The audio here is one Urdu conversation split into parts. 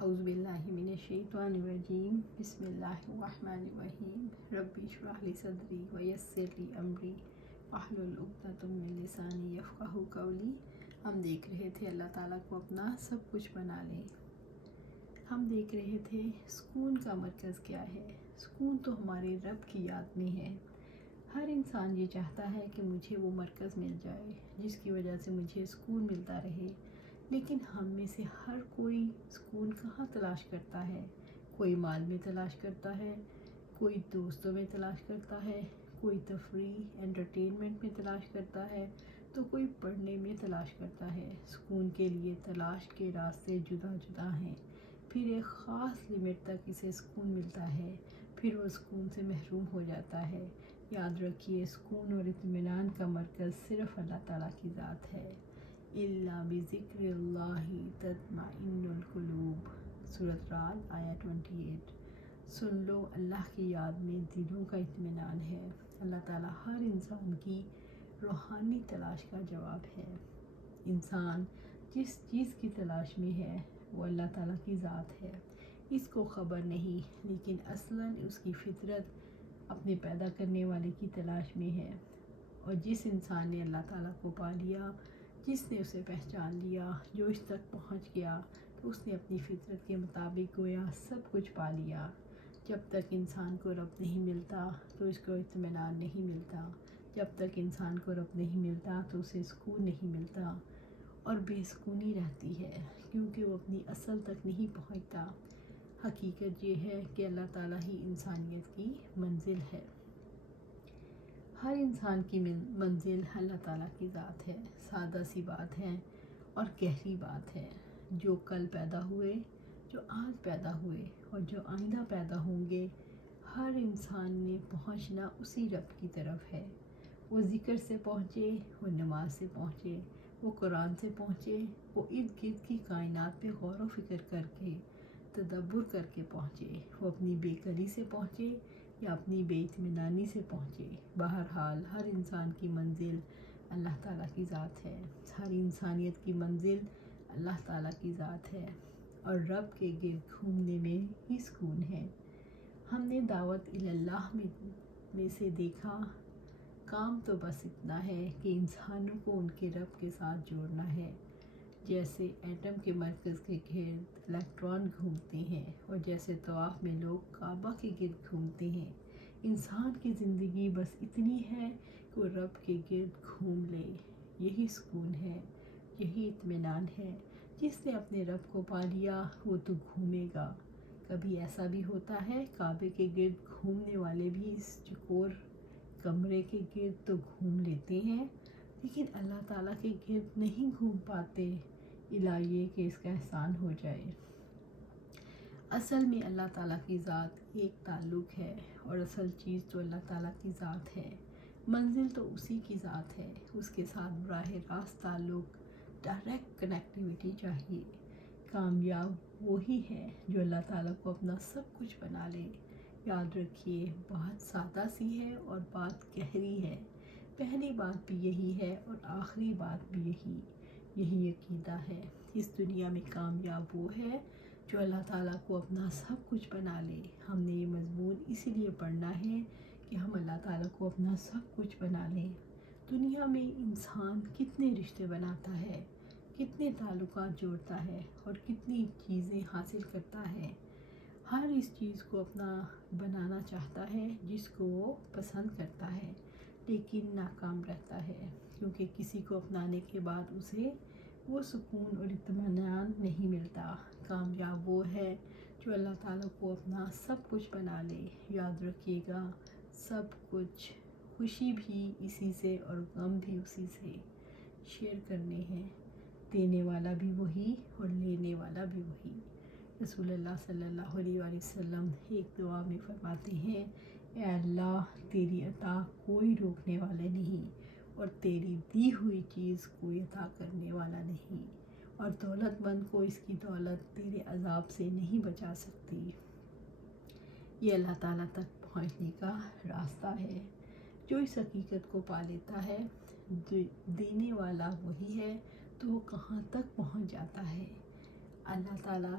اعوذ باللہ من الشیطان الرجیم بسم اللہ الرحمن الرحیم ربی اشرح لی صدری ویسر لی امری واحلل عقدۃ من لسانی یفقہوا قولی۔ ہم دیکھ رہے تھے اللہ تعالیٰ کو اپنا سب کچھ بنا لیں۔ ہم دیکھ رہے تھے سکون کا مرکز کیا ہے۔ سکون تو ہمارے رب کی یاد میں ہے۔ ہر انسان یہ چاہتا ہے کہ مجھے وہ مرکز مل جائے جس کی وجہ سے مجھے سکون ملتا رہے، لیکن ہم میں سے ہر کوئی سکون کہاں تلاش کرتا ہے؟ کوئی مال میں تلاش کرتا ہے، کوئی دوستوں میں تلاش کرتا ہے، کوئی تفریح انٹرٹینمنٹ میں تلاش کرتا ہے، تو کوئی پڑھنے میں تلاش کرتا ہے۔ سکون کے لیے تلاش کے راستے جدا جدا ہیں۔ پھر ایک خاص لمٹ تک اسے سکون ملتا ہے، پھر وہ سکون سے محروم ہو جاتا ہے۔ یاد رکھیے، سکون اور اطمینان کا مرکز صرف اللہ تعالیٰ کی ذات ہے۔ الا بذکر اللہ تطمئن القلوب، سورۃ رعد آیہ 28۔ سن لو، اللہ کی یاد میں دلوں کا اطمینان ہے۔ اللہ تعالیٰ ہر انسان کی روحانی تلاش کا جواب ہے۔ انسان جس چیز کی تلاش میں ہے وہ اللہ تعالیٰ کی ذات ہے۔ اس کو خبر نہیں، لیکن اصلاً اس کی فطرت اپنے پیدا کرنے والے کی تلاش میں ہے۔ اور جس انسان نے اللہ تعالیٰ کو پا لیا، جس نے اسے پہچان لیا، جو اس تک پہنچ گیا، تو اس نے اپنی فطرت کے مطابق گویا سب کچھ پا لیا۔ جب تک انسان کو رب نہیں ملتا تو اس کو اطمینان نہیں ملتا، جب تک انسان کو رب نہیں ملتا تو اسے سکون نہیں ملتا، اور بے سکونی رہتی ہے کیونکہ وہ اپنی اصل تک نہیں پہنچتا۔ حقیقت یہ ہے کہ اللہ تعالیٰ ہی انسانیت کی منزل ہے۔ ہر انسان کی منزل اللہ تعالیٰ کی ذات ہے۔ سادہ سی بات ہے اور گہری بات ہے۔ جو کل پیدا ہوئے، جو آج پیدا ہوئے اور جو آئندہ پیدا ہوں گے، ہر انسان نے پہنچنا اسی رب کی طرف ہے۔ وہ ذکر سے پہنچے، وہ نماز سے پہنچے، وہ قرآن سے پہنچے، وہ ارد گرد کی کائنات پہ غور و فکر کر کے تدبر کر کے پہنچے، وہ اپنی بے قلی سے پہنچے یا اپنی بے اطمینانی سے پہنچے، بہرحال ہر انسان کی منزل اللہ تعالیٰ کی ذات ہے۔ ہر انسانیت کی منزل اللہ تعالیٰ کی ذات ہے، اور رب کے گرد گھومنے میں ہی سکون ہے۔ ہم نے دعوت اللہ میں سے دیکھا، کام تو بس اتنا ہے کہ انسانوں کو ان کے رب کے ساتھ جوڑنا ہے۔ جیسے ایٹم کے مرکز کے گرد الیکٹران گھومتے ہیں، اور جیسے طواف میں لوگ کعبہ کے گرد گھومتے ہیں، انسان کی زندگی بس اتنی ہے کہ وہ رب کے گرد گھوم لے۔ یہی سکون ہے، یہی اطمینان ہے۔ جس نے اپنے رب کو پا لیا وہ تو گھومے گا۔ کبھی ایسا بھی ہوتا ہے کعبے کے گرد گھومنے والے بھی اس چکور کمرے کے گرد تو گھوم لیتے ہیں، لیکن اللہ تعالیٰ کے گرد نہیں گھوم پاتے، الہیے کہ اس کا احسان ہو جائے۔ اصل میں اللہ تعالیٰ کی ذات ایک تعلق ہے، اور اصل چیز تو اللہ تعالیٰ کی ذات ہے۔ منزل تو اسی کی ذات ہے، اس کے ساتھ براہ راست تعلق، ڈائریکٹ کنیکٹیویٹی چاہیے۔ کامیاب وہی ہے جو اللہ تعالیٰ کو اپنا سب کچھ بنا لے۔ یاد رکھیے، بات سادہ سی ہے اور بات گہری ہے۔ پہلی بات بھی یہی ہے اور آخری بات بھی یہی عقیدہ ہے۔ اس دنیا میں کامیاب وہ ہے جو اللہ تعالیٰ کو اپنا سب کچھ بنا لے۔ ہم نے یہ مضمون اسی لیے پڑھنا ہے کہ ہم اللہ تعالیٰ کو اپنا سب کچھ بنا لیں۔ دنیا میں انسان کتنے رشتے بناتا ہے، کتنے تعلقات جوڑتا ہے اور کتنی چیزیں حاصل کرتا ہے۔ ہر اس چیز کو اپنا بنانا چاہتا ہے جس کو وہ پسند کرتا ہے، لیکن ناکام رہتا ہے، کیونکہ کسی کو اپنانے کے بعد اسے وہ سکون اور اطمینان نہیں ملتا۔ کامیاب وہ ہے جو اللہ تعالیٰ کو اپنا سب کچھ بنا لے۔ یاد رکھیے گا، سب کچھ، خوشی بھی اسی سے اور غم بھی اسی سے شیئر کرنے ہیں۔ دینے والا بھی وہی اور لینے والا بھی وہی۔ رسول اللہ صلی اللہ علیہ وآلہ وسلم ایک دعا میں فرماتے ہیں، اے اللہ، تیری عطا کوئی روکنے والا نہیں، اور تیری دی ہوئی چیز کوئی عطا کرنے والا نہیں، اور دولت مند کو اس کی دولت تیرے عذاب سے نہیں بچا سکتی۔ یہ اللہ تعالیٰ تک پہنچنے کا راستہ ہے۔ جو اس حقیقت کو پا لیتا ہے، دینے والا وہی ہے، تو وہ کہاں تک پہنچ جاتا ہے۔ اللہ تعالیٰ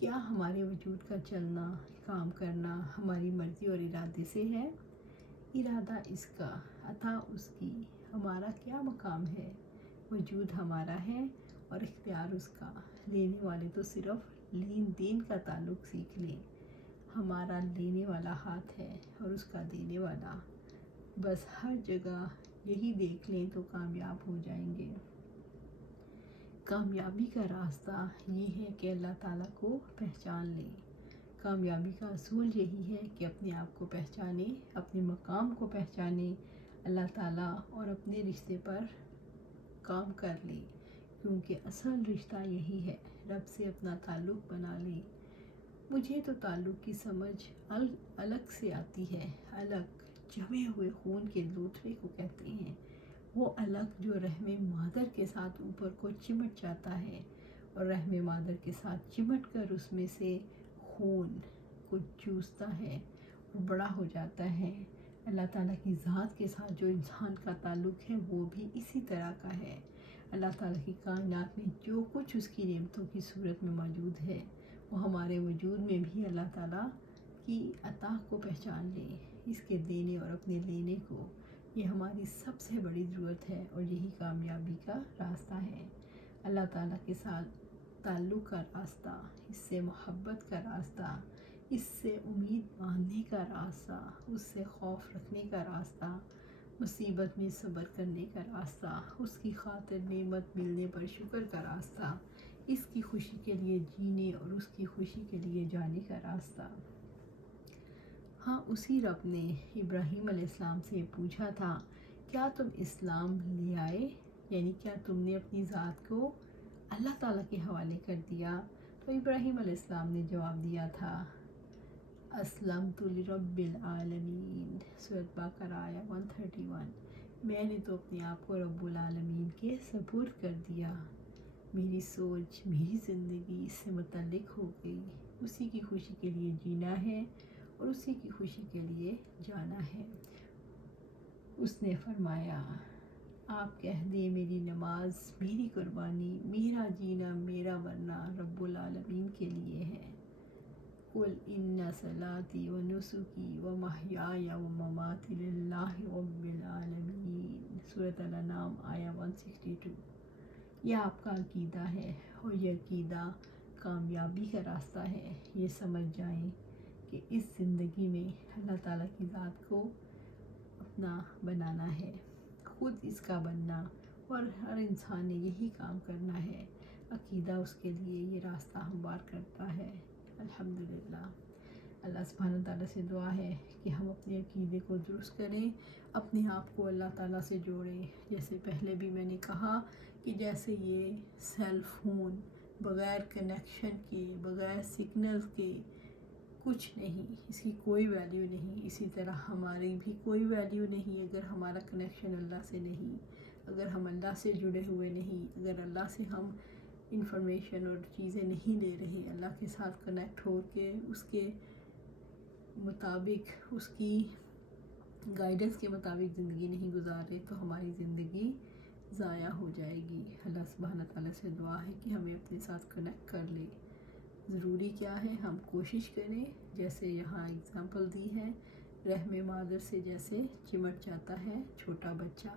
کیا ہمارے وجود کا چلنا، کام کرنا ہماری مرضی اور ارادے سے ہے؟ ارادہ اس کا، عطا اس کی، ہمارا کیا مقام ہے؟ وجود ہمارا ہے اور اختیار اس کا۔ لینے والے تو صرف لین دین کا تعلق سیکھ لیں، ہمارا لینے والا ہاتھ ہے اور اس کا دینے والا۔ بس ہر جگہ یہی دیکھ لیں تو کامیاب ہو جائیں گے۔ کامیابی کا راستہ یہ ہے کہ اللہ تعالیٰ کو پہچان لیں۔ کامیابی کا اصول یہی ہے کہ اپنے آپ کو پہچانیں، اپنے مقام کو پہچانیں، اللہ تعالیٰ اور اپنے رشتے پر کام کر لیں، کیونکہ اصل رشتہ یہی ہے، رب سے اپنا تعلق بنا لیں۔ مجھے تو تعلق کی سمجھ الگ سے آتی ہے۔ الگ جمے ہوئے خون کے لوتھڑے کو کہتے ہیں، وہ الگ جو رحم مادر کے ساتھ اوپر کو چمٹ جاتا ہے اور رحم مادر کے ساتھ چمٹ کر اس میں سے خون کو چوستا ہے اور بڑا ہو جاتا ہے۔ اللہ تعالیٰ کی ذات کے ساتھ جو انسان کا تعلق ہے وہ بھی اسی طرح کا ہے۔ اللہ تعالیٰ کی کائنات میں جو کچھ اس کی نعمتوں کی صورت میں موجود ہے وہ ہمارے وجود میں بھی اللہ تعالیٰ کی عطا کو پہچان لیں، اس کے دینے اور اپنے لینے کو۔ یہ ہماری سب سے بڑی ضرورت ہے اور یہی کامیابی کا راستہ ہے۔ اللہ تعالیٰ کے ساتھ تعلق کا راستہ، اس سے محبت کا راستہ، اس سے امید باندھنے کا راستہ، اس سے خوف رکھنے کا راستہ، مصیبت میں صبر کرنے کا راستہ، اس کی خاطر نعمت ملنے پر شکر کا راستہ، اس کی خوشی کے لیے جینے اور اس کی خوشی کے لیے جانے کا راستہ۔ ہاں، اسی رب نے ابراہیم علیہ السلام سے پوچھا تھا، کیا تم اسلام لے آئے؟ یعنی کیا تم نے اپنی ذات کو اللہ تعالیٰ کے حوالے کر دیا؟ تو ابراہیم علیہ السلام نے جواب دیا تھا، اسلمت لرب العالمین، سورۃ بقرہ آیہ 131۔ میں نے تو اپنے آپ کو رب العالمین کے سپرد کر دیا۔ میری سوچ، میری زندگی اس سے متعلق ہو گئی۔ اسی کی خوشی کے لیے جینا ہے اور اسی کی خوشی کے لیے جانا ہے۔ اس نے فرمایا، آپ کہہ دیں میری نماز، میری قربانی، میرا جینا، میرا مرنا رب العالمین کے لیے ہے۔ قل ان صلاتی و نسکی و محیای و مماتی للہ رب العالمین، سورۃ الانعام آیہ 162۔ یہ آپ کا عقیدہ ہے اور یہ عقیدہ کامیابی کا راستہ ہے۔ یہ سمجھ جائیں کہ اس زندگی میں اللہ تعالیٰ کی ذات کو اپنا بنانا ہے، خود اس کا بننا، اور ہر انسان نے یہی کام کرنا ہے۔ عقیدہ اس کے لیے یہ راستہ ہموار کرتا ہے۔ الحمدللہ۔ اللہ سبحانہ تعالیٰ سے دعا ہے کہ ہم اپنے عقیدے کو درست کریں، اپنے آپ کو اللہ تعالیٰ سے جوڑیں۔ جیسے پہلے بھی میں نے کہا کہ جیسے یہ سیل فون بغیر کنیکشن کے، بغیر سگنل کے کچھ نہیں، اس کی کوئی ویلیو نہیں، اسی طرح ہماری بھی کوئی ویلیو نہیں اگر ہمارا کنیکشن اللہ سے نہیں، اگر ہم اللہ سے جڑے ہوئے نہیں، اگر اللہ سے ہم انفارمیشن اور چیزیں نہیں لے رہے، اللہ کے ساتھ کنیکٹ ہو کے اس کے مطابق، اس کی گائیڈنس کے مطابق زندگی نہیں گزارے تو ہماری زندگی ضائع ہو جائے گی۔ اللہ سبحانہ تعالیٰ سے دعا ہے کہ ہمیں اپنے ساتھ کنیکٹ کر لے۔ ضروری کیا ہے؟ ہم کوشش کریں، جیسے یہاں اگزامپل دی ہے، رحم مادر سے جیسے چمٹ جاتا ہے چھوٹا بچہ،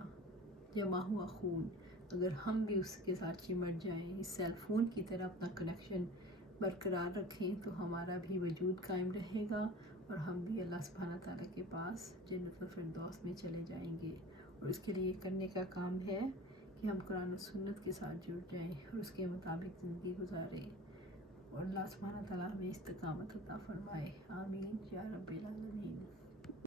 جمع ہوا خون، اگر ہم بھی اس کے ساتھ چمٹ جائیں، اس سیل فون کی طرح اپنا کنیکشن برقرار رکھیں تو ہمارا بھی وجود قائم رہے گا اور ہم بھی اللہ سبحانہ تعالیٰ کے پاس جنت الفردوس میں چلے جائیں گے۔ اور اس کے لیے کرنے کا کام ہے کہ ہم قرآن و سنت کے ساتھ جڑ جائیں اور اس کے مطابق زندگی گزاریں، اور اللہ سبحانہ تعالیٰ ہمیں استقامت عطا فرمائے۔ آمین یا رب العالمین۔